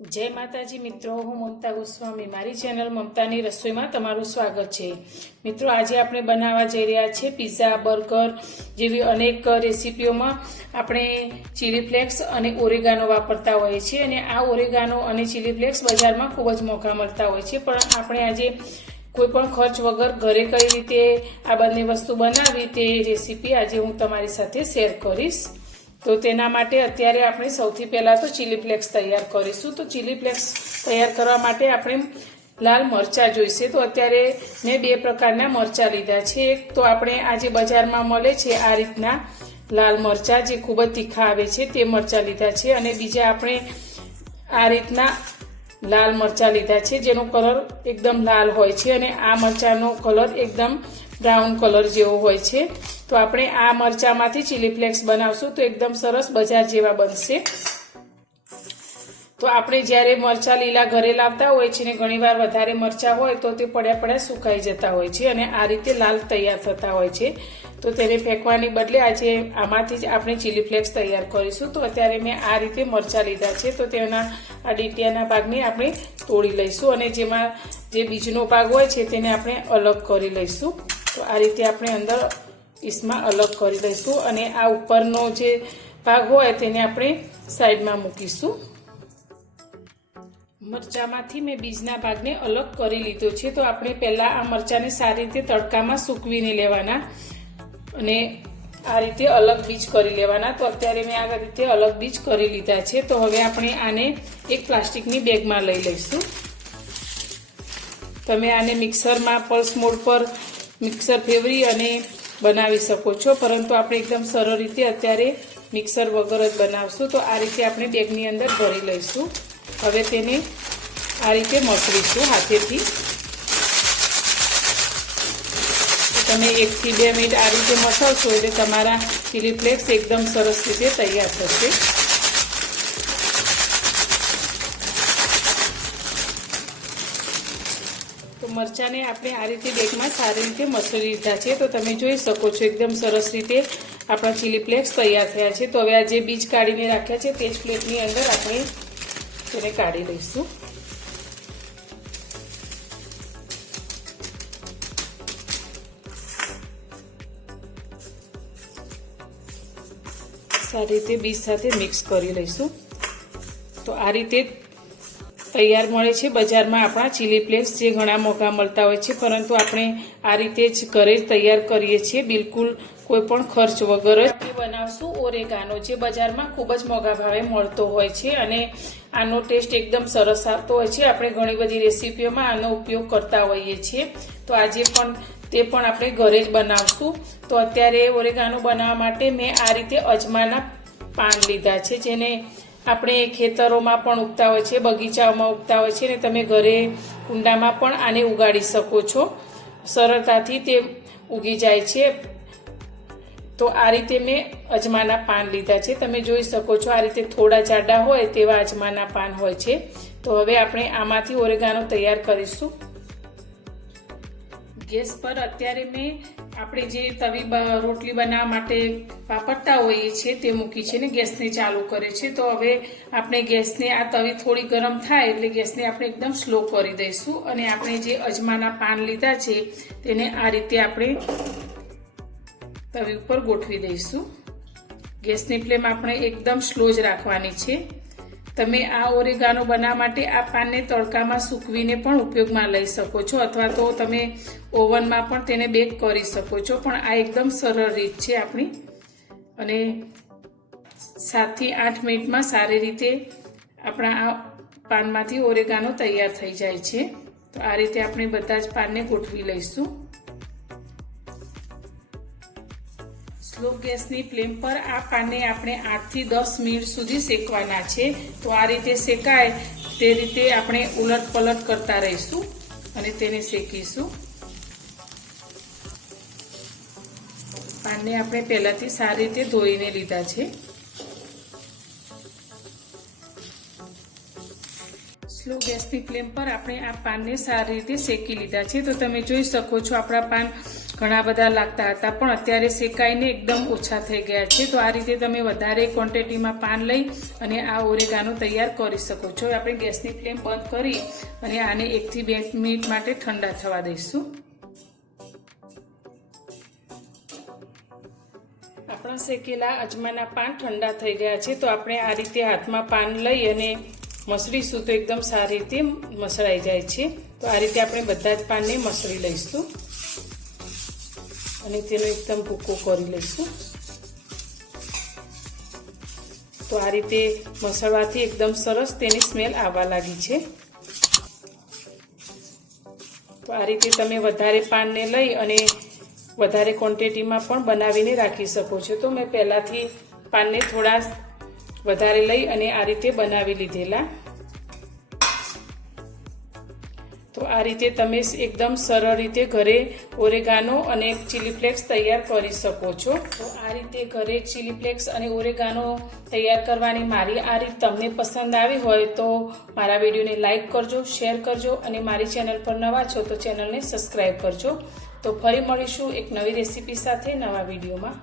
जय माताजी मित्रों, हूँ ममता गोस्वामी। मारी चेनल ममतानी रसोई में तमारुं स्वागत है। मित्रों, आज आपणे बनावा जई रह्या छे पीઝા, बर्गर जेवी अनेक रेसिपीओं में आपणे चिली फ्लेक्स अने ओरेगानो वापरता होय छे अने आ ओरेगानो अने चिली फ्लेक्स बजार में खूब ज मोंघा मळता होय छे, पण आपणे आजे कोईपण खर्च वगर घरे कई रीते आ बंने वस्तु बनावी ते रेसिपी आज हूँ तमारी साथे शेर करीश। तो तेना माटे अत्यारे आपणे सौथी पहेला तो चिली फ्लेक्स तैयार करीशुं। तो चिली फ्लेक्स तैयार करवा माटे आपणे लाल मरचा जोईशे। तो अत्यारे मैं बे प्रकारना मरचा लीधा छे। एक तो आपणे आज बजारमां मळे छे आ रीतना लाल मरचा जे खूब ज तीखा आवे छे ते मरचा लीधा छे अने बीजा आपणे आ रीतना लाल मरचा लीधा छे जेनो कलर एकदम लाल होय छे अने आ मरचानो कलर एकदम ब्राउन कलर जेवो होय छे। तो आपणे आ मरचामांथी चिली फ्लेक्स बनावशुं तो एकदम सरस बजार जेवा बनशे। तो आपणे ज्यारे मरचा लीला घरे लावता होय छे ने घणीवार वधारे मरचा होय तो ते पड्या पड्या सुकाई जता होय छे अने आ रीते लाल तैयार थता होय छे। तो तेने फेंकवानी बदले आजे आमांथी ज आपणे चिली फ्लेक्स तैयार करीशुं। तो अत्यारे मैं आ रीते मरचा लीधा छे तो तेना आ डीटियाना भागने आपणे तोड़ी लईशुं अने जेमां जे बीजनो भाग होय छे तेने आपणे अलग करी लईशुं। तो आ रीते आपणे अंदर इसमें अलग करी लईशुं अने आ उपरनो जे भाग होय तेने आपणे साइडमां मूकीशुं। मरचामांथी मैं बीजना भागने अलग करी लीधो छे। तो आपणे पहेला आ मरचाने सारी रीते तड़कामां सूकवीने लेवाना अने आ रीते अलग बीज करी लेवाना। तो अत्यारे मैं आ रीते अलग बीज करी लीधा छे। तो हवे आपणे आने एक प्लास्टिकनी बेगमां लई लईशुं। तमे आने मिक्सरमां पल्स मोड पर मिक्सर फेवरी अने बनावी शको छो, परंतु आपणे एकदम सरळ रीते अत्यारे मिक्सर वगर ज बनावशुं। तो आ रीते आपणे बेगनी अंदर भरी लईशुं। हवे तेने आ रीते मसळीशुं हाथेथी। तो तमे 1 થી 2 मिनिट आ रीते मसळशो એટલે તમારા चिली फ्लेक्स एकदम सरस रीते तैयार थशे। तो मरचा ने आपणे आ रीते बेगमां सारी रीते मसळी लीधा छे। तो तमे जोई शको छो एकदम सरस रीते आपणा चिली फ्लेक्स तैयार थया छे। तो हवे आ जे बीज काढीने राख्या छे ते ज प्लेटनी अंदर आपणे तेने काढी लईशुं। सारी रीते बीज साथे मिक्स करी लईशुं। तो आ रीते तैयार मळे छे बजारमां आपणा चिली फ्लेक्स जे घणा मोंघा मळता होय छे, परंतु आपणे आ रीते ज घरे तैयार करीए छीए बिलकुल कोईपण खर्च वगर ज। आपणे बनावशुं ओरेगानो जे बजारमां खूब ज मोंघा भावे मळतो होय छे अने आनो टेस्ट एकदम सरस आवतो होय छे। आपणे घणी बधी रेसिपीओमां आनो उपयोग करता होईए छीए। तो आजे पण ते पण आपणे घरे ज बनावशुं। तो अत्यारे ओरेगानो बनाववा माटे मैं आ रीते अजमाना पान लीधा छे जेने આપણે ખેતરોમાં પણ ઉગતા હોય છે, બગીચાઓમાં ઉગતા હોય છે અને તમે ઘરે કુંડામાં પણ આને ઉગાડી શકો છો। સરળતાથી તે ઉગી જાય છે। તો આ રીતે મેં અજમાના પાન લીધા છે। તમે જોઈ શકો છો આ રીતે થોડા જાડા હોય તેવા અજમાના પાન હોય છે। તો હવે આપણે આમાંથી ઓરેગાનો તૈયાર કરીશું। ગેસ પર અત્યારે મેં આપણે જે તવી રોટલી બનાવવા માટે વાપરતા હોઈએ છીએ તે મૂકી છે ને ગેસને ચાલુ કરે છે। તો હવે આપણે ગેસને આ તવી થોડી ગરમ થાય એટલે ગેસને આપણે એકદમ સ્લો કરી દઈશું અને આપણે જે અજમાના પાન લીધા છે તેને આ રીતે આપણે તવી ઉપર ગોઠવી દઈશું। ગેસની ફ્લેમ આપણે એકદમ સ્લો જ રાખવાની છે। તમે આ ઓરેગાનો બનાવવા માટે આ પાનને તડકામાં સૂકવીને પણ ઉપયોગમાં લઈ શકો છો અથવા તો તમે ઓવનમાં પણ તેને બેક કરી શકો છો, પણ આ એકદમ સરળ રીત છે આપણી અને 7 થી 8 મિનિટમાં સારી રીતે આપણા આ પાનમાંથી ઓરેગાનો તૈયાર થઈ જાય છે। તો આ રીતે આપણે બધા જ પાનને ગોઠવી લઈશું। स्लो गैसनी फ्लेम पर आ पाने आपणे 8 થી 10 मिनिट सुधी शेकवाना छे। तो आ रीते शेकाय ते रीते आपणे उलट पलट करता रहीशुं अने तेने शेकीशुं। पानने आपणे पहेलाथी सारी रीते धोईने लीधा छे। स्लो गैसनी फ्लेम पर आपणे आ पानने सारी रीते शेकी लीधा छे। तो तमे जोई शको छो आपणा पान ઘણા બધા લાગતા હતા, પણ અત્યારે શેકાઈને એકદમ ઓછા થઈ ગયા છે. તો આ રીતે તમે વધારે ક્વોન્ટિટીમાં પાન લઈ અને આ ઓરેગાનો તૈયાર કરી શકો છો. આપણે ગેસની ફ્લેમ બંધ કરી અને આને 1 થી 2 મિનિટ માટે ઠંડા થવા દઈશું. આપણા શેકેલા અજમાના પાન ઠંડા થઈ ગયા છે. તો આપણે આ રીતે હાથમાં પાન લઈ અને મસળીશું તો એકદમ સારી રીતે મસળાઈ જાય છે. તો આ રીતે આપણે બધા જ પાનને મસળી લઈશું અને તેનો એકદમ ભૂકો કરી લઈશું. તો આ રીતે મસળવાથી એકદમ સરસ તેની સ્મેલ આવવા લાગી છે. તો આ રીતે તમે વધારે પાનને લઈ અને વધારે ક્વોન્ટિટીમાં પણ બનાવીને રાખી શકો છો. તો મેં પહેલાંથી પાનને થોડા વધારે લઈ અને આ રીતે બનાવી લીધેલા. તો આ રીતે તમે એકદમ સરળ રીતે ઘરે ઓરેગાનો અને ચીલી ફ્લેક્સ તૈયાર કરી શકો છો. તો આ રીતે ઘરે ચીલી ફ્લેક્સ અને ઓરેગાનો તૈયાર કરવાની મારી આ રીત તમને પસંદ આવી હોય તો મારા વિડીયોને લાઈક કરજો, શેર કરજો અને મારી ચેનલ પર નવા છો તો ચેનલને સબસ્ક્રાઈબ કરજો. તો ફરી મળીશું એક નવી રેસીપી સાથે નવા વિડીયોમાં.